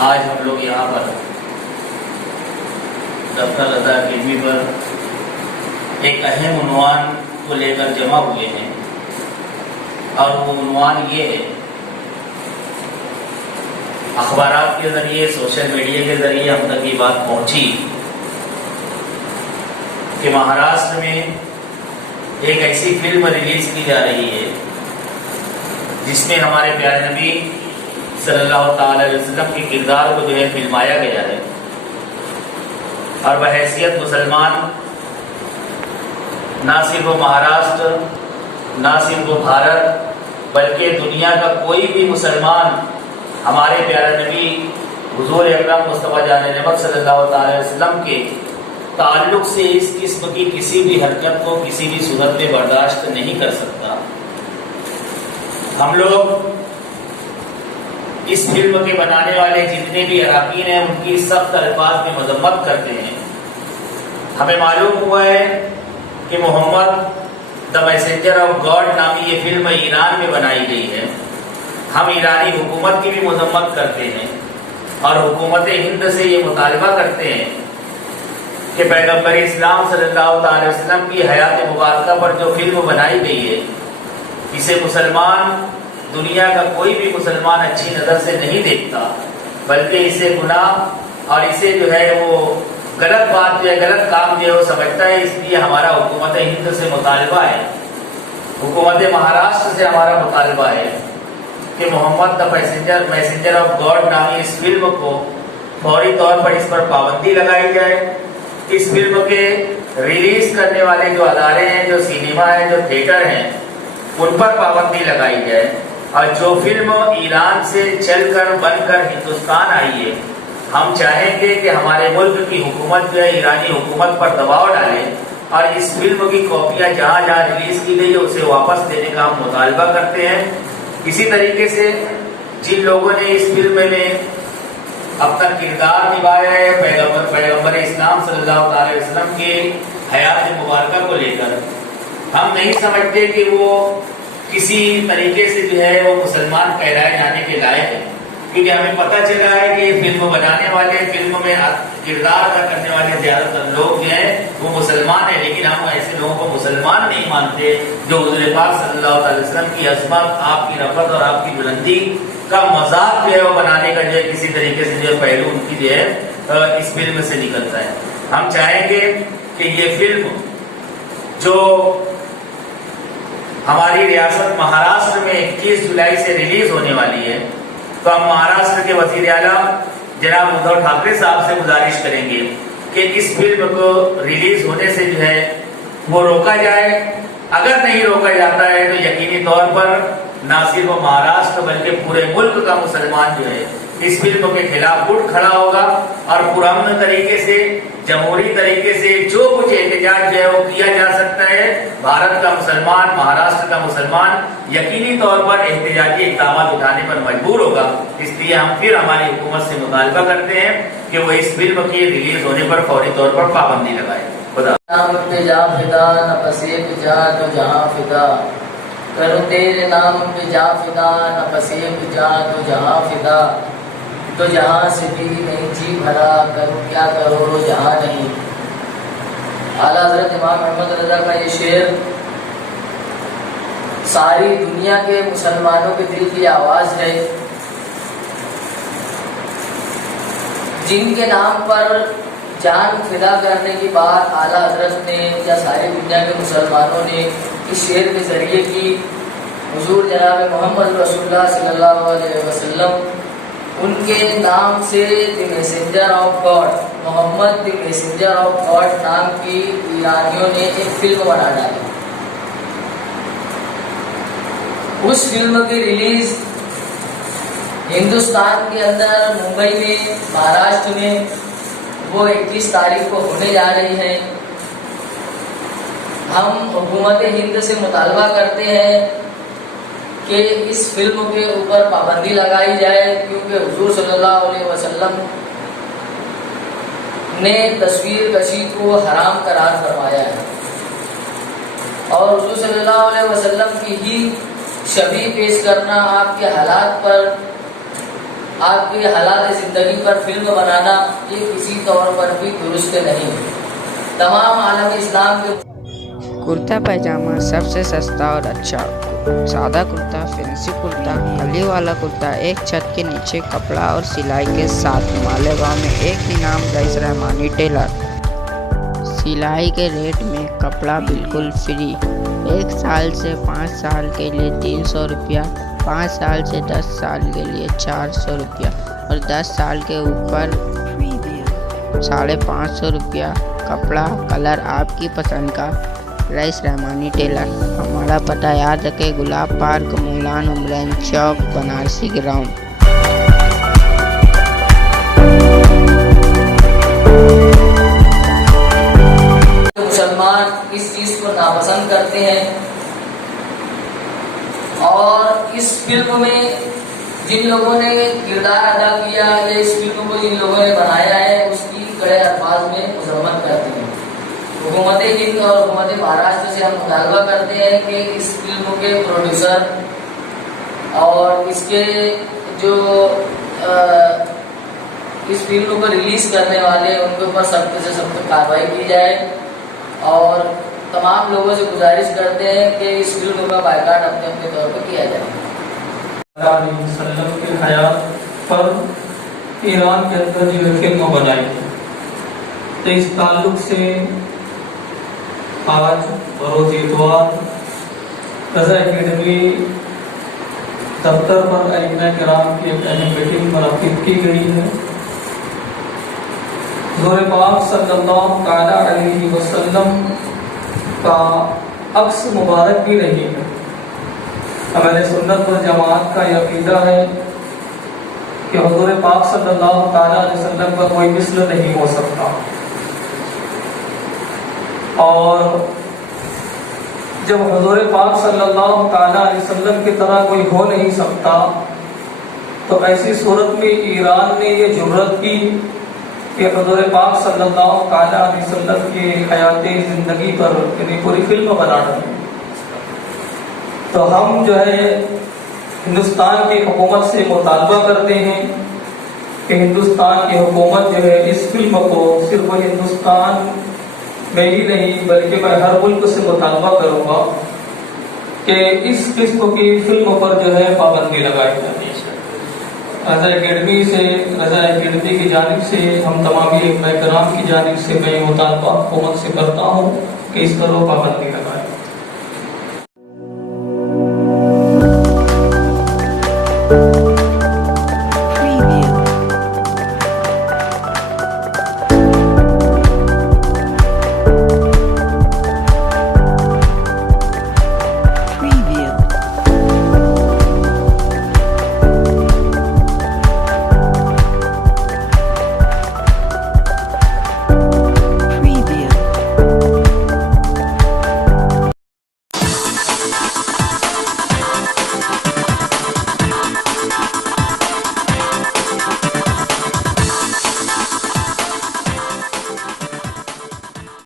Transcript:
آج ہم لوگ یہاں پر دفتر رضا اکیڈمی پر ایک اہم عنوان کو لے کر جمع ہوئے ہیں، اور وہ عنوان یہ ہے، اخبارات کے ذریعے، سوشل میڈیا کے ذریعے ہم تک یہ بات پہنچی کہ مہاراشٹر میں ایک ایسی فلم ریلیز کی جا رہی ہے جس میں ہمارے پیارے نبی صلی اللہ تعالی علیہ وسلم کے کردار کو فلمایا گیا ہے، اور بحیثیت مسلمان نہ صرف مہاراشٹر، نہ صرف بھارت، بلکہ دنیا کا کوئی بھی مسلمان ہمارے پیارے نبی حضور اکرم مصطفیٰ جان نعمت صلی اللہ تعالی علیہ وسلم کے تعلق سے اس قسم کی کسی بھی حرکت کو کسی بھی صورت میں برداشت نہیں کر سکتا۔ ہم لوگ اس فلم کے بنانے والے جتنے بھی اراکین ہیں ان کی سخت الفاظ میں مذمت کرتے ہیں۔ ہمیں معلوم ہوا ہے کہ محمد دا میسنجر آف گاڈ نامی یہ فلم ایران میں بنائی گئی ہے۔ ہم ایرانی حکومت کی بھی مذمت کرتے ہیں اور حکومت ہند سے یہ مطالبہ کرتے ہیں کہ پیغمبر اسلام صلی اللہ تعالی وسلم کی حیات مبارکہ پر جو فلم بنائی گئی ہے، اسے مسلمان، دنیا کا کوئی بھی مسلمان اچھی نظر سے نہیں دیکھتا، بلکہ اسے گناہ اور اسے وہ غلط بات غلط کام وہ سمجھتا ہے۔ اس لیے ہمارا حکومت ہند سے مطالبہ ہے، حکومت مہاراشٹر سے ہمارا مطالبہ ہے کہ محمد دا میسنجر آف گاڈ نامی اس فلم کو فوری طور پر اس پر پابندی لگائی جائے۔ اس فلم کے ریلیز کرنے والے جو ادارے ہیں، جو سینما ہے، جو تھیٹر ہیں، ان پر پابندی لگائی جائے، اور جو فلم ایران سے چل کر بن کر ہندوستان آئی ہے، ہم چاہیں گے کہ ہمارے ملک کی حکومت ایرانی حکومت پر دباؤ ڈالے اور اس فلم کی کاپیاں جہاں جہاں ریلیز کی گئی ہے اسے واپس دینے کا ہم مطالبہ کرتے ہیں۔ اسی طریقے سے جن لوگوں نے اس فلم میں اپنا کردار نبھایا ہے پیغمبر اسلام صلی اللہ علیہ وسلم کے حیات مبارکہ کو لے کر، ہم نہیں سمجھتے کہ وہ کسی طریقے سے وہ مسلمان کہلائے جانے کے لائق ہے، کیونکہ ہمیں پتہ چلا ہے کہ فلم بنانے والے، فلم میں کردار ادا کرنے والے زیادہ تر لوگ جو ہیں وہ مسلمان ہیں، لیکن ہم ایسے لوگوں کو مسلمان نہیں مانتے جو حضور پاک صلی اللہ علیہ وسلم کی عظمت، آپ کی رفعت اور آپ کی بلندی کا مذاق وہ بنانے کا کسی طریقے سے پہلو ان کی اس فلم سے نکلتا ہے۔ ہم چاہیں گے کہ یہ فلم جو ہماری ریاست مہاراشٹر میں 21 جولائی سے ریلیز ہونے والی ہے، تو ہم مہاراشٹر کے وزیر اعلیٰ جناب ادھو ٹھاکرے صاحب سے گزارش کریں گے کہ اس فلم کو ریلیز ہونے سے وہ روکا جائے۔ اگر نہیں روکا جاتا ہے تو یقینی طور پر نہ صرف مہاراشٹر بلکہ پورے ملک کا مسلمان اس فلم کے خلاف اٹھ کھڑا ہوگا، اور پرامن طریقے سے، جمہوری طریقے سے جو کچھ احتجاج وہ کیا جا سکتا ہے، بھارت کا مسلمان، مہاراشٹر کا مسلمان یقینی طور پر احتجاجی اقدامات اٹھانے پر مجبور ہوگا۔ اس لیے ہم پھر ہماری حکومت سے مطالبہ کرتے ہیں کہ وہ اس فلم کی ریلیز ہونے پر فوری طور پر پابندی لگائے۔ خدا نام پہ جا فدا، نفس ایک جا تو جہاں فدا، کرو تیرے نام پہ جا فدا، نفس ایک جا تو جہاں فدا، تو جہاں سے بھی نہیں جی بھرا، کرو کیا کرو جہاں نہیں۔ اعلیٰ حضرت امام محمد رضا کا یہ شعر ساری دنیا کے مسلمانوں کے دل کی آواز ہے، جن کے نام پر جان فدا کرنے کی بات اعلیٰ حضرت نے یا ساری دنیا کے مسلمانوں نے اس شعر کے ذریعے کی۔ حضور جناب محمد رسول اللہ صلی اللہ علیہ وسلم، ان کے نام سے the messenger of God, Muhammad the messenger of God نام کی ایرانیوں نے ایک فلم بنا ڈالی۔ اس فلم کی ریلیز ہندوستان کے اندر ممبئی میں، مہاراشٹر میں وہ 21 تاریخ کو ہونے جا رہی ہے۔ ہم حکومت ہند سے مطالبہ کرتے ہیں کہ اس فلم کے اوپر پابندی لگائی جائے، کیونکہ حضور صلی اللہ علیہ وسلم نے تصویر کشی کو حرام قرار فرمایا ہے، اور حضور صلی اللہ علیہ وسلم کی ہی شبیہ پیش کرنا، آپ کے حالات پر آپ کے حالات زندگی پر فلم بنانا یہ کسی طور پر بھی درست نہیں. تمام عالم اسلام کے کرتا پائجامہ سب سے سستا اور اچھا. سادہ کرتا، فینسی کرتا، کلی والا کرتا، ایک چھت کے نیچے کپڑا اور سلائی کے ساتھ. مالیگاؤں میں ایک ہی نام، رئیس رحمانی ٹیلر. سلائی کے ریٹ میں کپڑا بالکل فری. 1 سال سے 5 سال کے لیے 300 روپیہ، 5 سال سے 10 سال کے لیے 400 روپیہ اور 10 سال کے اوپر 550 روپیہ. کپڑا کلر آپ کی پسند کا. رئیس رحمانی ٹیلر. ہمارا پتہ یاد رکھے، گلاب پارک، مولان عمران چوک، بنارسی گراؤنڈ. مسلمان اس چیز کو ناپسند کرتے ہیں اور اس فلم میں جن لوگوں نے کردار ادا کیا یا اس فلم کو جن لوگوں نے بنایا ہے اس کی کڑے الفاظ میں مذمت کرتے ہیں. حکومت ہند اور حکومت مہاراشٹر سے ہم مطالبہ کرتے ہیں کہ اس فلم کے پروڈیوسر اور اس کے جو اس فلم کو ریلیز کرنے والے ان کے اوپر سخت سے سخت کارروائی کی جائے اور تمام لوگوں سے گزارش کرتے ہیں کہ اس فلم کا بائیکاٹ اپنے اپنے طور پر کیا جائے. علیہ وسلم کی حیات پر ایران کے اندر جو فلم بنائی تھی، تو اس تعلق سے آج بروز اتوار رضا اکیڈمی دفتر پر ائمہ کرام کی ایک اہم میٹنگ منعقد کی گئی ہے. حضور پاک صلی اللہ تعالی علیہ وسلم کا عکس مبارک بھی نہیں ہے. اہل سنت والجماعت کا یہ عقیدہ ہے کہ حضور پاک صلی اللہ تعالی علیہ وسلم کا کوئی مثل نہیں ہو سکتا، اور جب حضور پاک صلی اللہ تعالی علیہ وسلم کی طرح کوئی ہو نہیں سکتا تو ایسی صورت میں ایران نے یہ جرأت کی کہ حضور پاک صلی اللہ تعالی علیہ وسلم کی حیات زندگی پر یعنی پوری فلم بنا دی. تو ہم جو ہے ہندوستان کی حکومت سے مطالبہ کرتے ہیں کہ ہندوستان کی حکومت جو ہے اس فلم کو صرف ہندوستان میں ہی نہیں بلکہ میں ہر ملک سے مطالبہ کروں گا کہ اس قسم کی فلم پر جو ہے پابندی لگائی جائے. رضا اکیڈمی کی جانب سے ہم تمام علماء کرام کی جانب سے میں مطالبہ حکومت سے کرتا ہوں کہ اس پر وہ پابندی لگائے.